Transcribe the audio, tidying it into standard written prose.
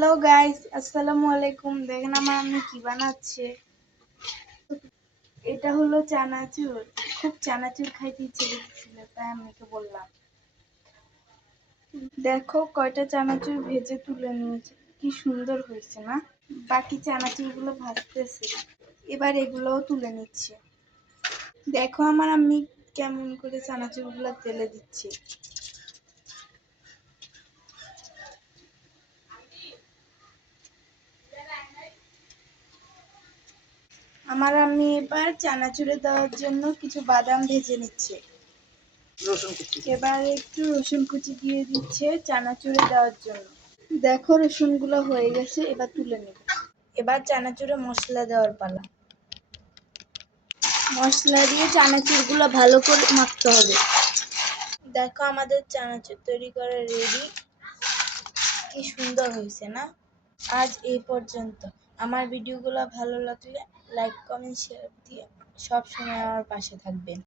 Hello guys, আসসালামু আলাইকুম। দেখেন আমার আম্মি কি বানাচ্ছে। এটা হলো চানাচুর। খুব চানাচুর খাইতে ইচ্ছে করছিল, তাই আম্মিকে বললাম। দেখো কয়টা চানাচুর ভেজে তুলে নিয়েছে, কি সুন্দর হয়েছে না? বাকি চানাচুরগুলো ভাজতেছে, এবার এগুলোও তুলে নিচ্ছে। দেখো আমার আম্মি কেমন করে চানাচুরগুলো তেলে দিচ্ছে। আমার আম্মি এবার চানাচুরে দেওয়ার জন্য কিছু বাদাম ভেজে নিচ্ছে। এবার একটু রসুন কুচি দিয়ে দিচ্ছে চানাচুরে দেওয়ার জন্য। দেখো রসুনগুলো হয়ে গেছে, এবার তুলে নেব। এবার চানাচুরে মশলা দেওয়ার পালা। মশলা দিয়ে চানাচুরগুলো ভালো করে মাখতে হবে। দেখো আমাদের চানাচুর তৈরি করা রেডি। কি সুন্দর হয়েছে না? আজ এই পর্যন্ত। আমার ভিডিওগুলো ভালো লাগলে লাইক, কমেন্ট, শেয়ার দিয়ে সব সময় আমার পাশে থাকবেন।